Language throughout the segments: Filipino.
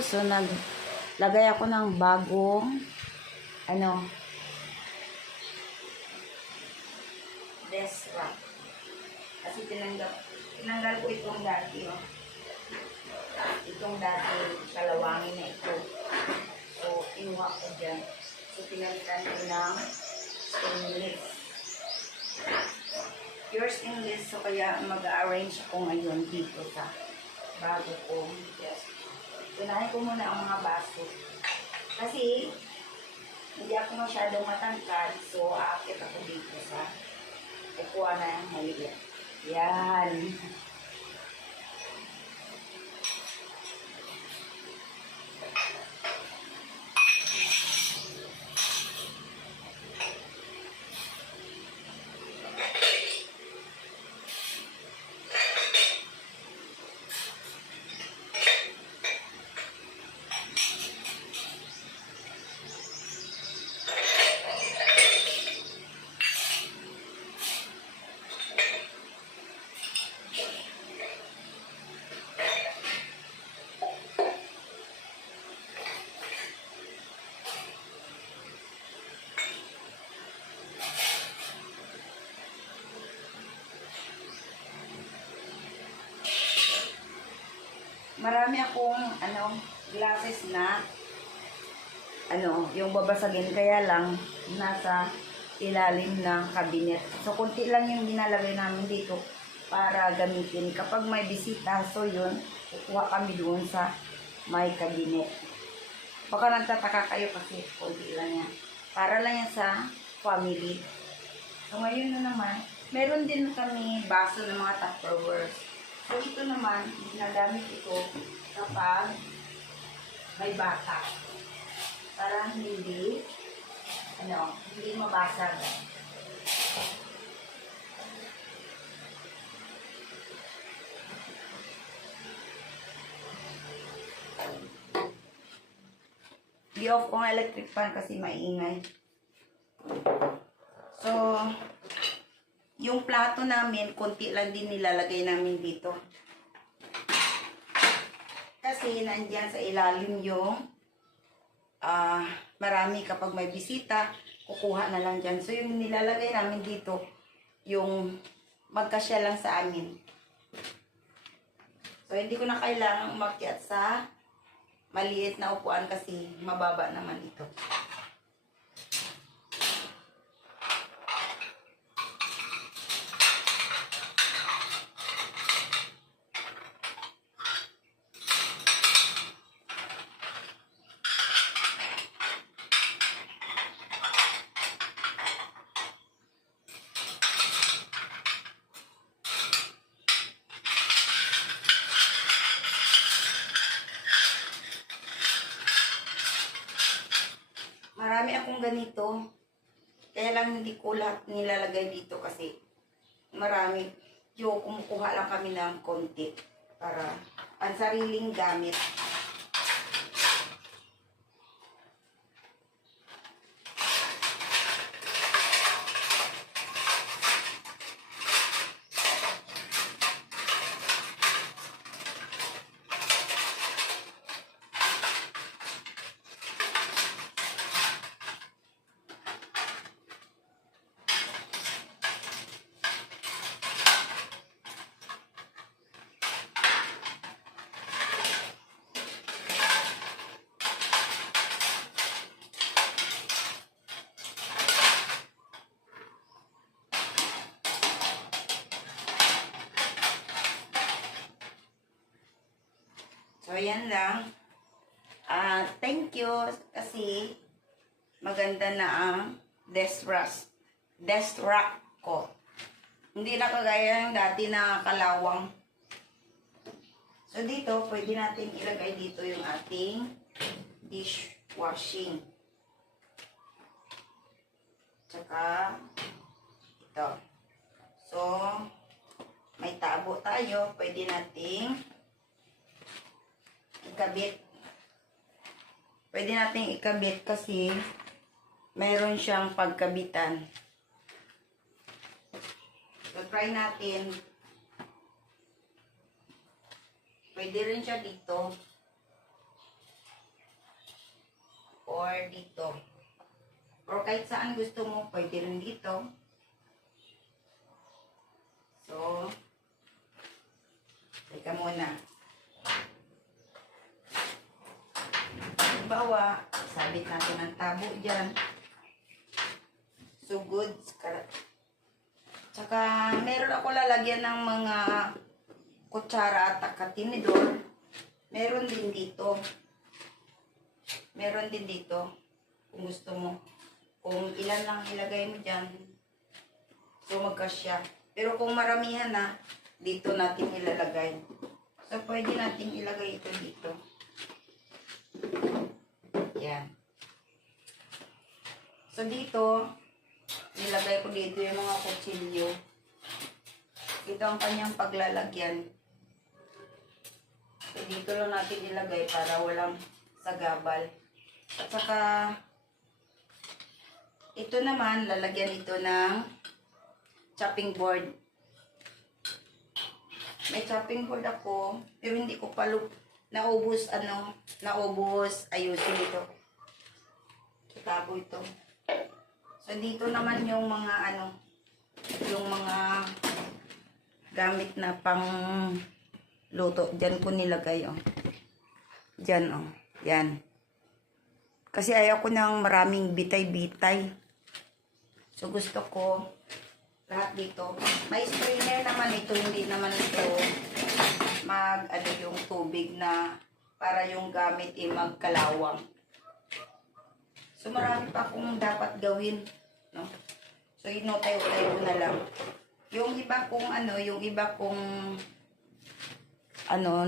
So, naglagay ako ng bagong, desk rack. Kasi tinanggal ko itong dati, oh. Itong dati, kalawangin na ito. So, kinuha ko dyan. So, pinalitan ko ng stainless. Pure stainless. So, kaya mag-arrange ako ngayon dito sa bago ko. Yes. Unahin ko muna ang mga baso. Kasi, hindi ako masyadong matangkad. So, aakit ako dito sa kukuha na yung maliit. Yan. Marami akong glasses na yung babasagin, kaya lang nasa ilalim ng cabinet. So kunti lang yung ginalagay namin dito para gamitin kapag may bisita. So yun, kukuha kami doon sa may cabinet. Baka nagtataka kayo kasi kunti lang yan. Para lang yan sa family. So ngayon na naman, meron din kami baso ng mga Tupperwares. So, ito naman, ginagamit ito kapag may bata. Para hindi mabasag. I-off ko ang electric fan kasi maingay. So, yung plato namin, konti lang din nilalagay namin dito. Kasi nandyan sa ilalim yung marami kapag may bisita, kukuha na lang dyan. So yung nilalagay namin dito, yung magkasya lang sa amin. So hindi ko na kailangang umakyat sa maliit na upuan kasi mababa naman ito. Marami akong ganito. Kaya lang hindi ko lahat nilalagay dito kasi marami. Yung kumukuha lang kami ng konti para pansariling gamit. So, yan lang. Thank you kasi maganda na ang desk rack ko. Hindi na kagaya ng dati na kalawang. So, dito, pwede natin ilagay dito yung ating dishwashing. Tsaka, ito. So, may tabo tayo. Pwede nating ikabit. Pwede nating ikabit kasi mayroon siyang pagkabitan. So, try natin. Pwede rin siya dito. wire dito. Or kahit saan gusto mo, pwede rin dito. So, teka muna. Halimbawa, sabit natin ang tabo dyan. So, good. Tsaka, meron ako lalagyan ng mga kutsara at tinidor. Meron din dito. Meron din dito. Kung gusto mo. Kung ilan lang ilagay mo dyan. So, magkasya. Pero kung maramihan na, dito natin ilalagay. So, pwede natin ilagay ito dito. Yan. So, dito, nilagay ko dito yung mga kutsilyo. Ito ang kanyang paglalagyan. So, dito lang natin ilagay para walang sagabal. At saka, ito naman, lalagyan ito ng chopping board. May chopping board ako, pero hindi ko pa naubos, ayusin ito. Itabo ito. So, dito naman yung mga, yung mga gamit na pang luto. Diyan ko nilagay, oh. Diyan, oh. Yan. Kasi ayaw ko ng maraming bitay-bitay. So, gusto ko lahat dito. May strainer naman ito. Hindi naman ito yung tubig na para yung gamit magkalawang. So, marami pa akong dapat gawin. No? So, tayo-tayo na lang. Yung iba kong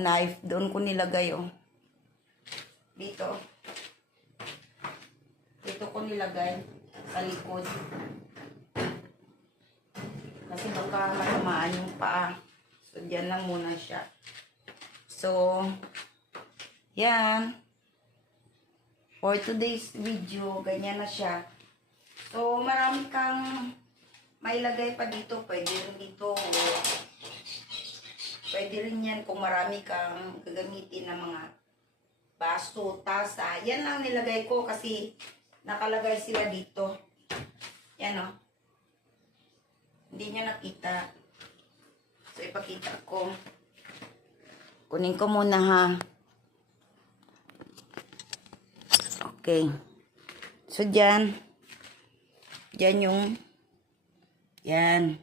knife, doon ko nilagay, oh. Dito. Dito ko nilagay sa likod. Kasi baka matamaan yung paa. So, dyan lang muna siya. So, yan. For today's video, ganyan na siya. So, marami kang mailagay pa dito. Pwede rin dito. Pwede rin yan kung marami kang gagamitin na mga baso, tasa. Yan lang nilagay ko kasi nakalagay sila dito. Yan, o. Hindi nyo nakita. So, ipakita ko. Kunin ko muna, ha. Okay. So, dyan. Dyan yung yan.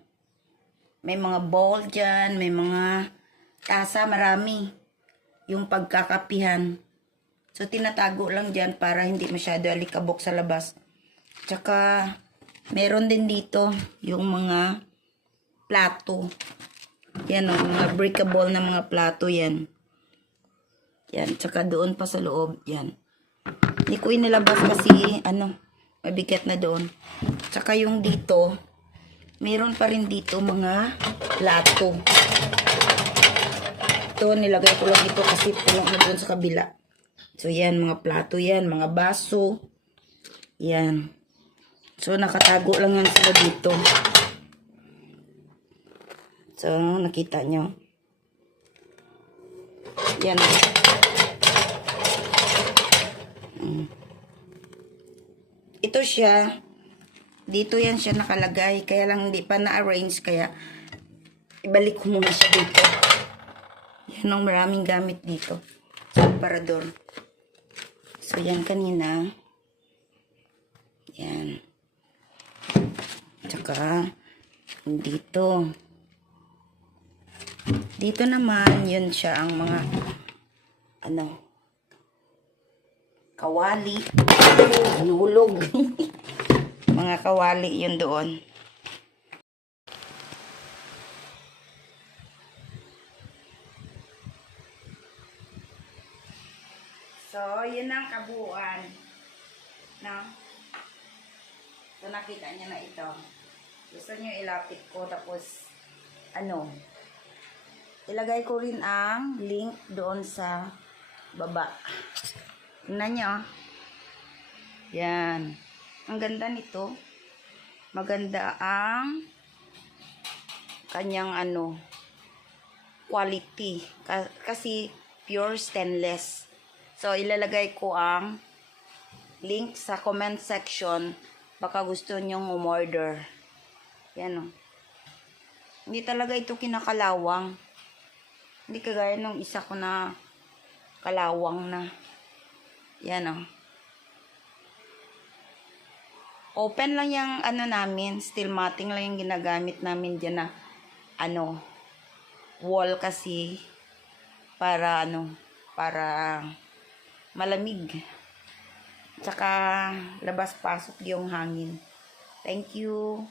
May mga bowl dyan. May mga tasa. Marami. Yung pagkakapihan. So, tinatago lang dyan para hindi masyado alikabok sa labas. Tsaka, meron din dito yung mga plato. Yan o, mga breakable na mga plato yan. Yan, tsaka doon pa sa loob. Yan. Hindi ko inilabas kasi, mabigat na doon. Tsaka yung dito, meron pa rin dito mga plato. Ito, nilagay ko lang ito kasi puno na doon sa kabila. So, yan, mga plato yan, mga baso. Yan. So, nakatago lang yan sila dito. So, nakita nyo? Yan. Ito siya. Dito yan siya nakalagay. Kaya lang hindi pa na-arrange. Kaya, ibalik ko muna siya dito. Yan ang maraming gamit dito. Sa aparador. So, yan kanina. Yan. Tsaka, dito. Dito naman, yun siya ang mga, kawali. Nahulog. Mga kawali yun doon. So, yun ang kabuuan. No? So, nakita niyo na ito. Gusto niyo ilapit ko, tapos, ilagay ko rin ang link doon sa baba. Tingnan niyo. Yan. Ang ganda nito. Maganda ang kanyang quality. Kasi pure stainless. So, ilalagay ko ang link sa comment section. Baka gusto nyong umorder. Yan o. Hindi talaga ito kinakalawang. Hindi kagaya nung isa ko na kalawang na. Yan o. Open lang yung ano namin. Steel matting lang yung ginagamit namin dyan na ano, wall kasi para para malamig. Tsaka labas-pasok yung hangin. Thank you.